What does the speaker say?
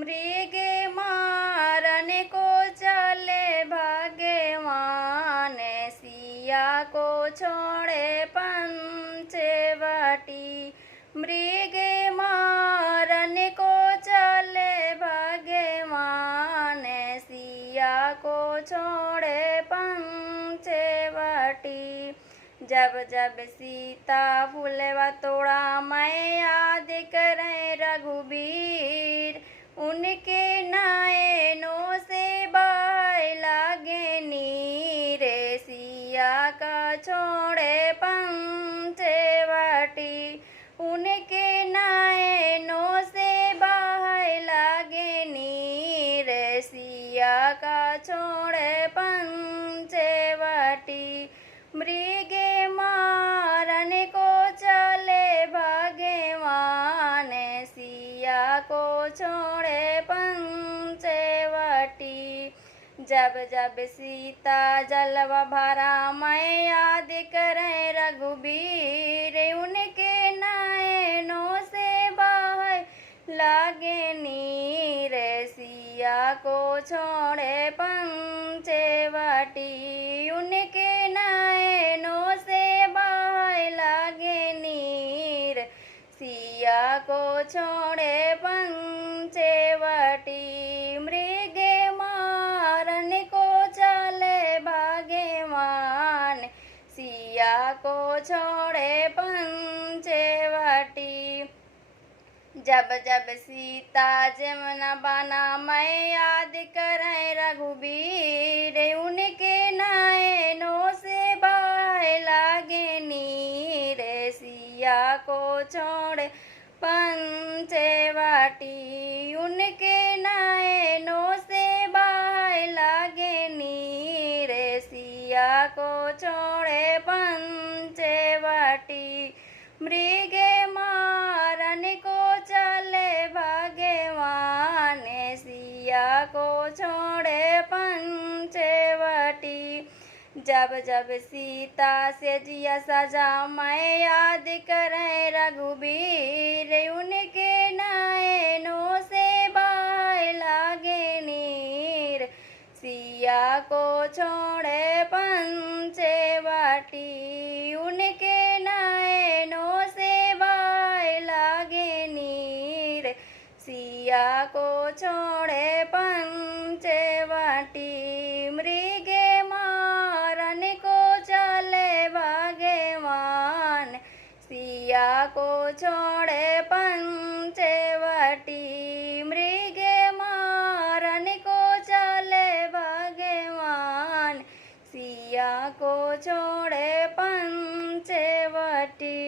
मृगे मारने को चले भगवान, सिया को छोड़े पंचवटी। मृगे मारने को चले भगवान, सिया को छोड़े पंचवटी। जब जब सीता फूलवा तोड़ा मैं याद करे रघुबीर, उनके नयनों से बहे लागे नीर, सिया का छोड़े पंचवटी। उनके नयनों से बहे लागे नीर, सिया का छोड़े पंचवटी। मृगे मारने को चले भगवान, सिया को छोड़े पंचवटी। जब जब सीता जलवा भरा मैं याद करे रघुबीर, उनके नयनों से बहे लागे नीर, सिया को छोड़े पंचवटी। उनके नयनों से बहे लागे नीर, सिया को छोड़े पंचवटी। मृगे मारने को चले भगवान, सिया को छोड़े पंचवटी। जब जब सीता जमुना बना मैं याद करे रघुबीर, उनके नयनों से बहे लागे नीर, सिया को छोड़े पंचवटी। उनके नयनों से बहे लागे नीर, सिया को छोड़े पंचवटी। मृगे मारने को चले भगवान, सिया को छोड़े पंचवटी। जब जब सीता से जिया सजा मैं याद करे रघुबीर, उनके नयनों से बहे लागे नीर, सिया को छोड़े पंचवटी। उनके नयनों से बहे लागे नीर, सिया को छोड़े पंचवटी। मृगे मारने को चले भगवान, सिया को छोड़े पंचवटी। मृगे मारने को चले भगवान, सिया को छोड़े पंचवटी।